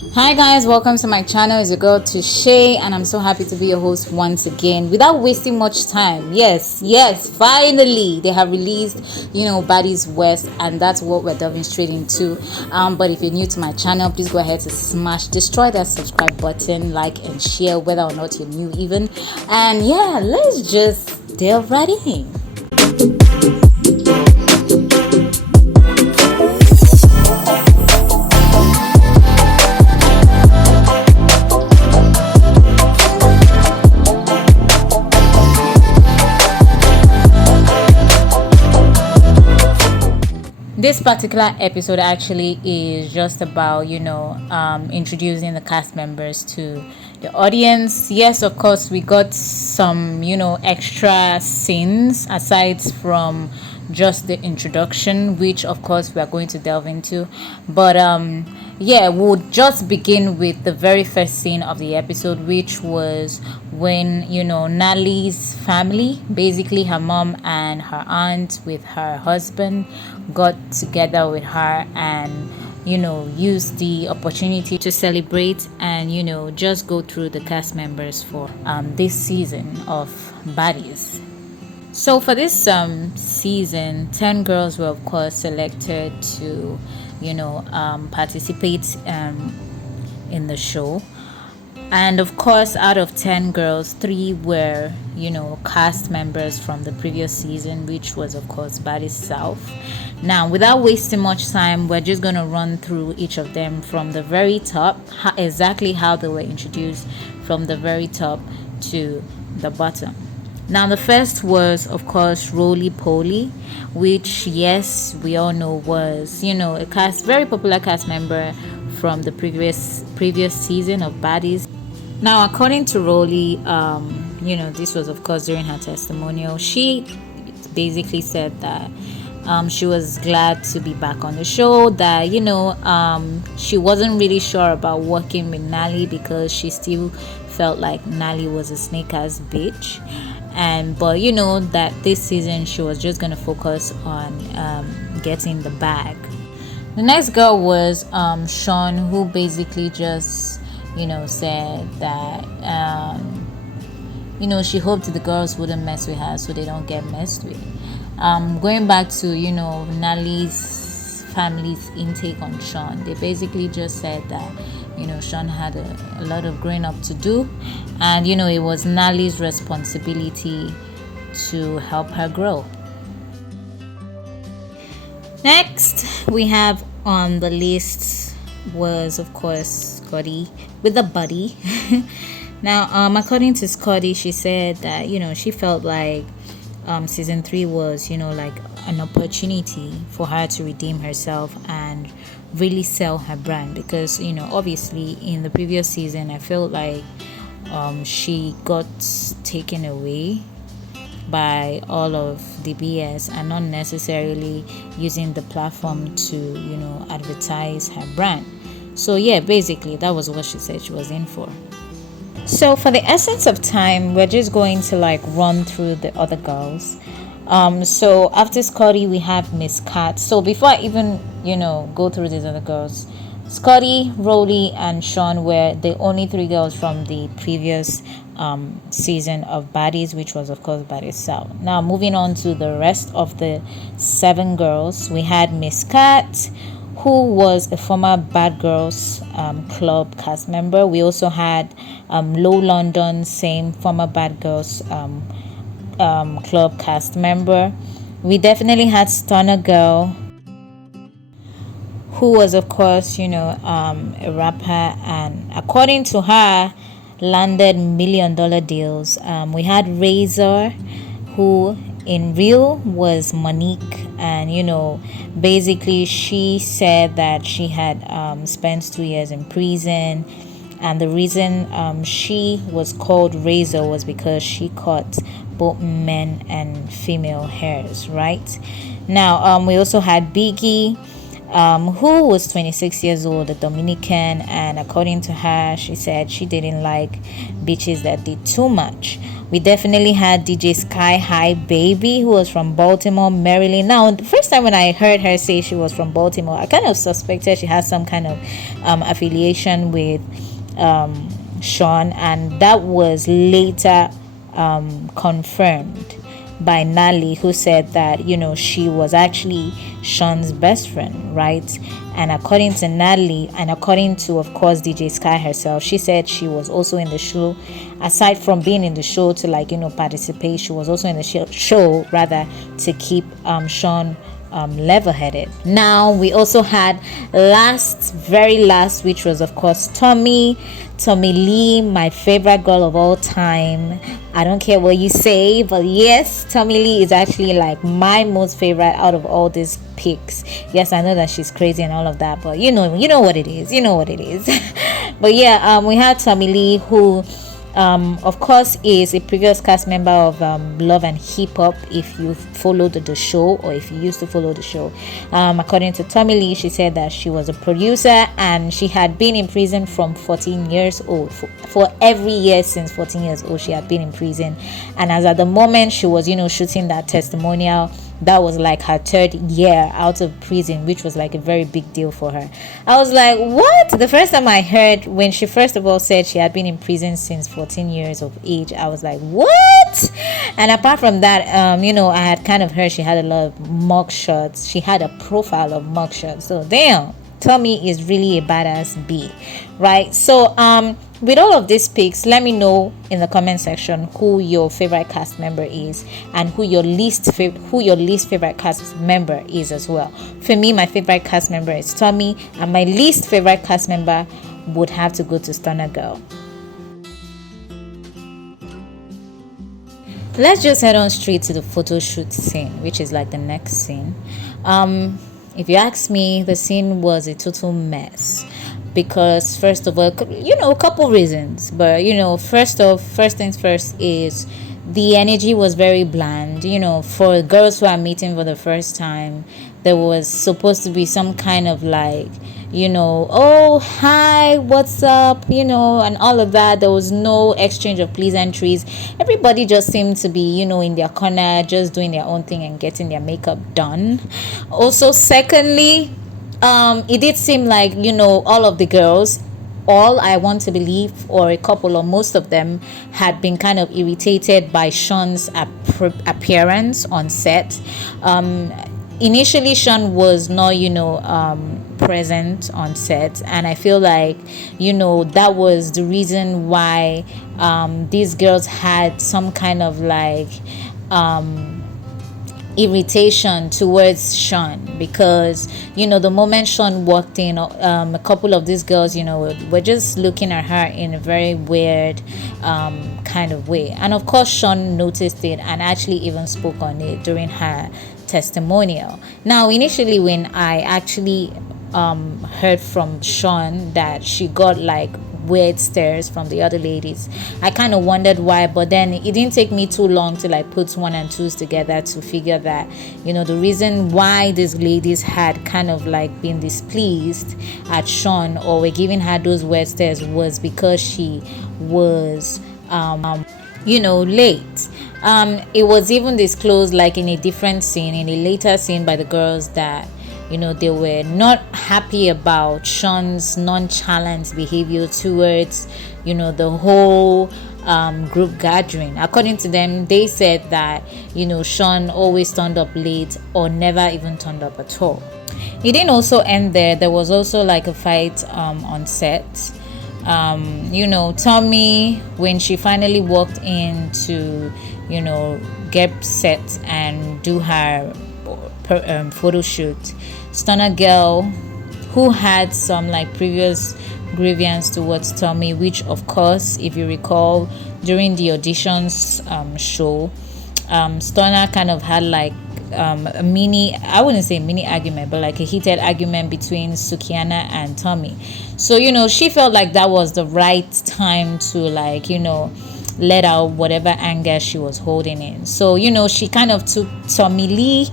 Hi guys, welcome to my channel. It's your girl Touche, and I'm so happy to be your host once again. Without wasting much time, finally they have released, Baddies West, and that's what we're delving straight into. But if you're new to my channel, please go ahead to destroy that subscribe button, like and share, whether or not you're new even. And yeah, let's just delve right in. This particular episode actually is just about introducing the cast members to the audience. Yes, of course, we got some extra scenes aside from just the introduction, which of course we are going to delve into. But yeah, we'll just begin with the very first scene of the episode, which was when Nali's family, basically her mom and her aunt with her husband, got together with her and use the opportunity to celebrate and just go through the cast members for this season of Baddies. So for this season, 10 girls were of course selected to participate in the show. And of course, out of 10 girls, 3 were cast members from the previous season, which was of course Baddies South. Now, without wasting much time, we're just going to run through each of them from the very top, exactly how they were introduced from the very top to the bottom. Now, the first was, of course, Roly Poly, which, yes, we all know was, a very popular cast member from the previous season of Baddies. Now, according to Roly, this was, of course, during her testimonial. She basically said that she was glad to be back on the show, that she wasn't really sure about working with Nali because she still felt like Nali was a snake ass bitch, but that this season she was just gonna focus on getting the bag. The next girl was Sean, who basically just said that she hoped the girls wouldn't mess with her so they don't get messed with. Going back to Nali's family's intake on Sean, they basically just said that Sean had a lot of growing up to do, and it was Nali's responsibility to help her grow. Next we have on the list was of course Scotty with the buddy. Now, according to Scotty, she said that she felt like season 3 was like an opportunity for her to redeem herself and really sell her brand, because obviously in the previous season I felt like she got taken away by all of the BS and not necessarily using the platform to advertise her brand. So yeah, basically that was what she said she was in for. So for the essence of time, we're just going to run through the other girls. So after Scotty, we have Miss Cat. So before I even go through these other girls, Scotty, Roly, and Sean were the only 3 girls from the previous season of Baddies, which was of course Baddies South. Now moving on to the rest of the 7 girls, we had Miss Cat, who was a former Bad Girls Club cast member. We also had Low London, same former Bad Girls Club cast member. We definitely had Stunner Girl, who was of course a rapper, and according to her landed $1 million deals. We had Razor, who in real was Monique, and basically she said that she had spent 2 years in prison, and the reason she was called Razor was because she cut both men and female hairs. Right now, we also had Biggie, who was 26 years old, a Dominican, and according to her, she said she didn't like bitches that did too much. We definitely had DJ Sky High Baby, who was from Baltimore, Maryland. Now, the first time when I heard her say she was from Baltimore, I kind of suspected she had some kind of affiliation with Sean, and that was later confirmed by Nali, who said that she was actually Sean's best friend, right? And according to Natalie, and according to, of course, DJ Sky herself, she said she was also in the show. Aside from being in the show to participate, she was also in the show rather to keep Sean level-headed. Now we also had very last, which was of course Tommy Lee, my favorite girl of all time. I don't care what you say, but yes, Tommy Lee is actually like my most favorite out of all these picks. Yes, I know that she's crazy and all of that, but you know what it is. But yeah, we had Tommy Lee, who of course is a previous cast member of Love and Hip Hop, if you followed the show or if you used to follow the show. According to Tommy Lee, she said that she was a producer and she had been in prison from 14 years old. For every year since 14 years old, she had been in prison. And as at the moment she was shooting that testimonial, that was like her third year out of prison, which was like a very big deal for her. I was like, what? The first time I heard, when she first of all said she had been in prison since 14 years of age, I was like, what? And apart from that, I had kind of heard she had a lot of mug shots. She had a profile of mug shots. So damn, Tommy is really a badass B, right? So with all of these picks, let me know in the comment section who your favorite cast member is and who your least favorite cast member is as well. For me, my favorite cast member is Tommy, and my least favorite cast member would have to go to Stunner Girl. Let's just head on straight to the photo shoot scene, which is like the next scene. If you ask me, the scene was a total mess. Because first of all, a couple reasons, but first things first is the energy was very bland. For girls who are meeting for the first time, there was supposed to be some kind of like oh hi, what's up, and all of that. There was no exchange of pleasantries. Everybody just seemed to be in their corner, just doing their own thing and getting their makeup done. Also, secondly, it did seem like all of the girls, all I want to believe, or a couple or most of them, had been kind of irritated by Sean's appearance on set. Initially Sean was not present on set, and I feel like that was the reason why these girls had some kind of like irritation towards Sean, because the moment Sean walked in, a couple of these girls were just looking at her in a very weird kind of way. And of course Sean noticed it and actually even spoke on it during her testimonial. Now, initially when I actually heard from Sean that she got like weird stares from the other ladies, I kind of wondered why, but then it didn't take me too long to like put one and twos together to figure that the reason why these ladies had kind of like been displeased at Sean or were giving her those weird stares was because she was late. It was even disclosed like in a different scene, in a later scene, by the girls that they were not happy about Sean's nonchalant behavior towards the whole group gathering. According to them, they said that Sean always turned up late or never even turned up at all. It didn't also end there. There was also like a fight on set. Tommy, when she finally walked in to get set and do her photo shoot, Stunner Girl, who had some like previous grievance towards Tommy, which of course, if you recall, during the auditions show, Stunner kind of had like a mini, I wouldn't say mini argument, but like a heated argument between Sukiana and Tommy. So she felt like that was the right time to like let out whatever anger she was holding in. So she kind of took Tommy Lee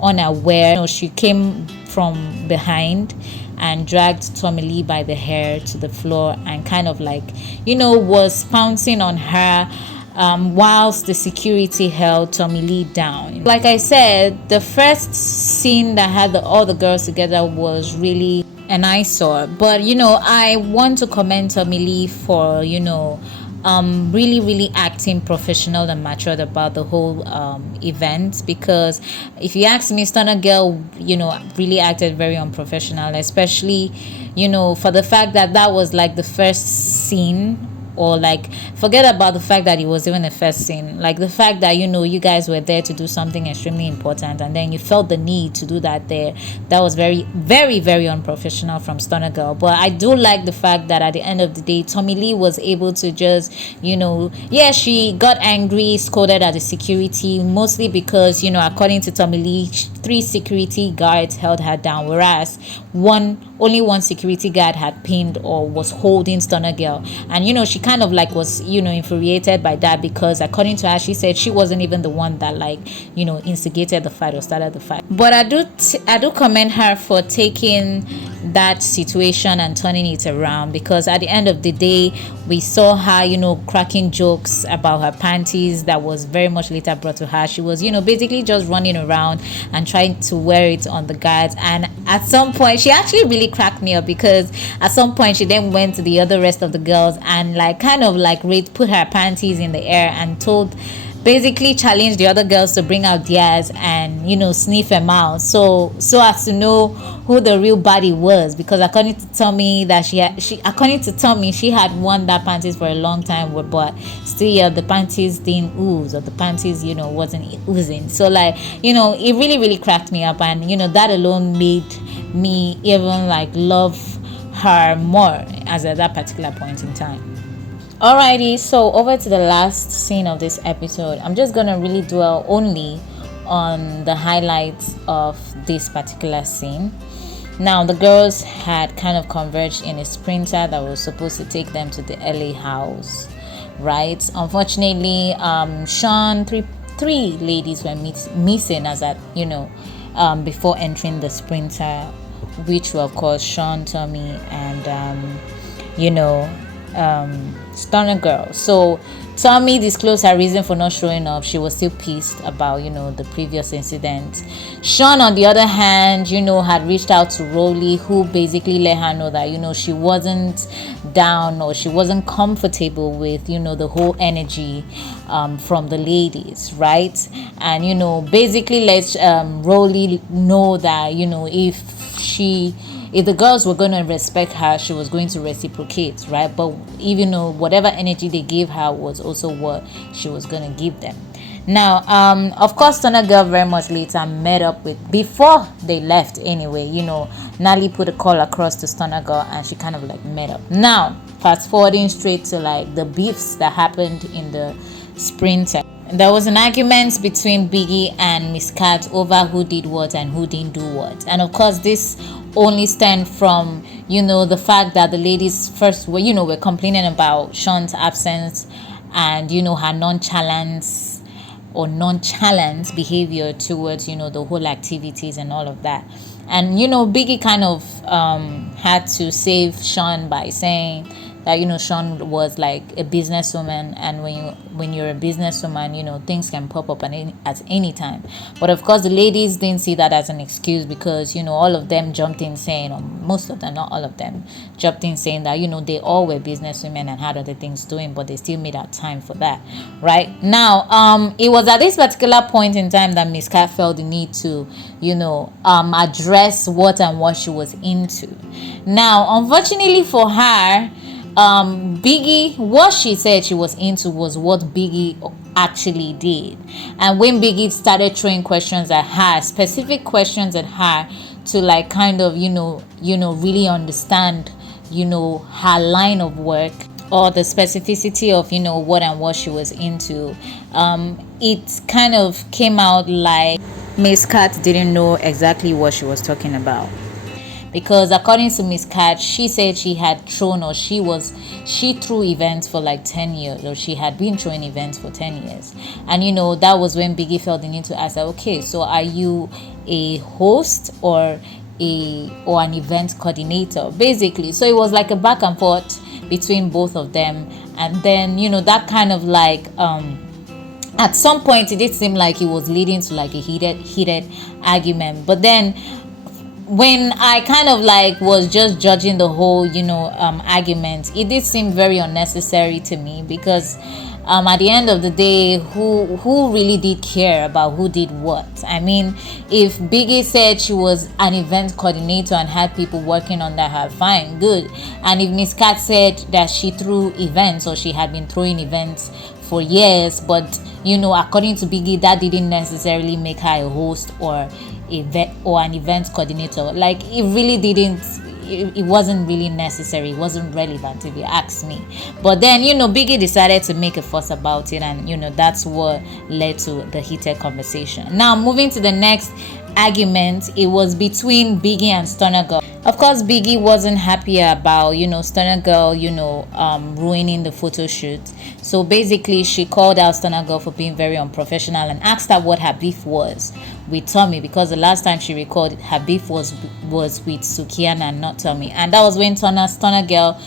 unaware. She came from behind and dragged Tommy Lee by the hair to the floor and kind of like, was pouncing on her, whilst the security held Tommy Lee down. Like I said, the first scene that had all the girls together was really an eyesore. But I want to commend Tommy Lee for really really acting professional and matured about the whole event, because if you ask me, Stunner Girl really acted very unprofessional, especially for the fact that that was like the first scene, or like, forget about the fact that it was even a first scene, like the fact that you guys were there to do something extremely important and then you felt the need to do that there. That was very very very unprofessional from Stunner Girl. But I do like the fact that at the end of the day, Tommy Lee was able to just yeah, she got angry, scolded at the security, mostly because according to Tommy Lee, 3 security guards held her down, whereas only one security guard had pinned or was holding Stunner Girl. And she kind of like was infuriated by that, because according to her, she said she wasn't even the one that like instigated the fight or started the fight. But I do commend her for taking that situation and turning it around, because at the end of the day, we saw her cracking jokes about her panties that was very much later brought to her. She was basically just running around and trying to wear it on the guards, and at some point she actually really cracked me up, because at some point she then went to the other rest of the girls and like kind of like put her panties in the air and basically challenged the other girls to bring out theirs and sniff them out, so as to know who the real baddie was. Because according to Tommy, that she had worn that panties for a long time, but still, yeah, the panties didn't ooze, or the panties wasn't oozing. So like it really really cracked me up, and that alone made me even like love her more as at that particular point in time. Alrighty, so over to the last scene of this episode. I'm just gonna really dwell only on the highlights of this particular scene. Now, the girls had kind of converged in a sprinter that was supposed to take them to the LA house, right? Unfortunately, Sean, three ladies were missing as at before entering the sprinter, which were of course Sean, Tommy, and Stunner Girl. So Tommy disclosed her reason for not showing up. She was still pissed about the previous incident. Sean, on the other hand, had reached out to Rolly, who basically let her know that she wasn't down, or she wasn't comfortable with the whole energy from the ladies, right? And basically lets Rolly know that if the girls were going to respect her, she was going to reciprocate, right? But even whatever energy they gave her was also what she was going to give them. Now, of course, Stunner Girl very much later met up with, before they left anyway, Nally put a call across to Stunner Girl and she kind of like met up. Now, fast forwarding straight to like the beefs that happened in the sprinter. There was an argument between Biggie and Miss Cat over who did what and who didn't do what. And of course, this only stemmed from, the fact that the ladies first were complaining about Sean's absence and, her nonchalant behavior towards, the whole activities and all of that. And, Biggie kind of had to save Sean by saying that Sean was like a businesswoman, and when you're a businesswoman, things can pop up at any time. But of course, the ladies didn't see that as an excuse, because all of them jumped in saying, or most of them, not all of them, jumped in saying that they all were businesswomen and had other things doing, but they still made out time for that, right? Now, it was at this particular point in time that Miss Cat felt the need to address what she was into. Now, unfortunately for her, Biggie, what she said she was into was what Biggie actually did. And when Biggie started throwing questions at her, specific questions at her, to like kind of really understand her line of work, or the specificity of what she was into, it kind of came out like Miss Cat didn't know exactly what she was talking about. because according to Miss Cat, she said she had thrown, or she threw events for like 10 years, or she had been throwing events for 10 years. And that was when Biggie felt the need to ask her, okay, so are you a host or an event coordinator, basically. So it was like a back and forth between both of them. And then that kind of like at some point it did seem like it was leading to like a heated argument. But then when I kind of like was just judging the whole argument, it did seem very unnecessary to me, because at the end of the day, who really did care about who did what? I mean, if Biggie said she was an event coordinator and had people working under her, fine, good. And if Miss Cat said that she threw events, or she had been throwing events for years, but according to Biggie, that didn't necessarily make her a host or an event coordinator. Like, it really didn't. It wasn't really necessary. It wasn't relevant, if you ask me. But then Biggie decided to make a fuss about it, and that's what led to the heated conversation. Now, moving to the next argument, it was between Biggie and Stunner Girl. Of course, Biggie wasn't happy about Stunner Girl ruining the photo shoot. So basically, she called out Stunner Girl for being very unprofessional and asked her what her beef was with Tommy, because the last time she recorded, her beef was with Sukiana and not Tommy. And that was when Stunner Girl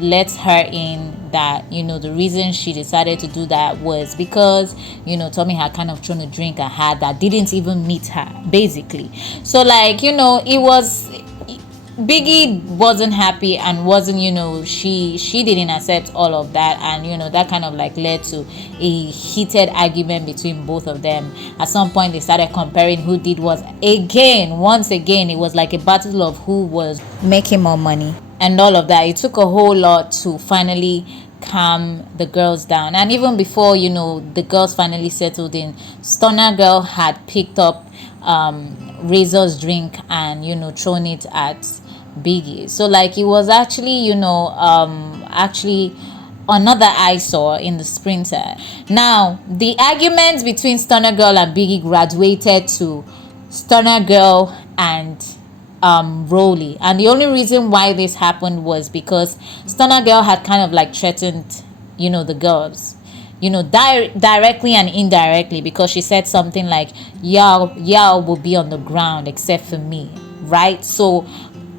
let her in that the reason she decided to do that was because Tommy had kind of thrown a drink at her that didn't even meet her, basically. So like it was, Biggie wasn't happy and wasn't she didn't accept all of that, and that kind of like led to a heated argument between both of them. At some point they started comparing who did what. Once again, it was like a battle of who was making more money and all of that. It took a whole lot to finally calm the girls down. And even before the girls finally settled in, Stunner Girl had picked up Razor's drink and thrown it at Biggie. So like it was actually actually another eyesore in the Sprinter. Now the arguments between Stunner Girl and Biggie graduated to Stunner Girl and Rolly, and the only reason why this happened was because Stunner Girl had kind of like threatened the girls directly and indirectly, because she said something like y'all will be on the ground except for me, right? So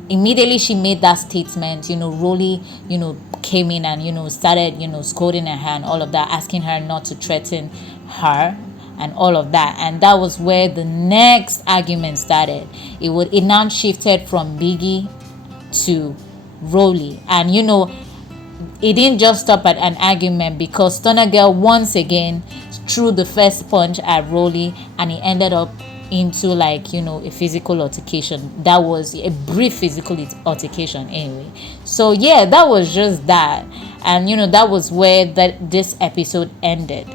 immediately she made that statement, Rolly came in and started scolding her and all of that, asking her not to threaten her and all of that. And that was where the next argument started. It now shifted from Biggie to Rolly, and it didn't just stop at an argument, because Stunner Girl once again threw the first punch at Rolly, and it ended up into like a physical altercation. That was a brief physical altercation anyway. So yeah, that was just that. And that was where this episode ended.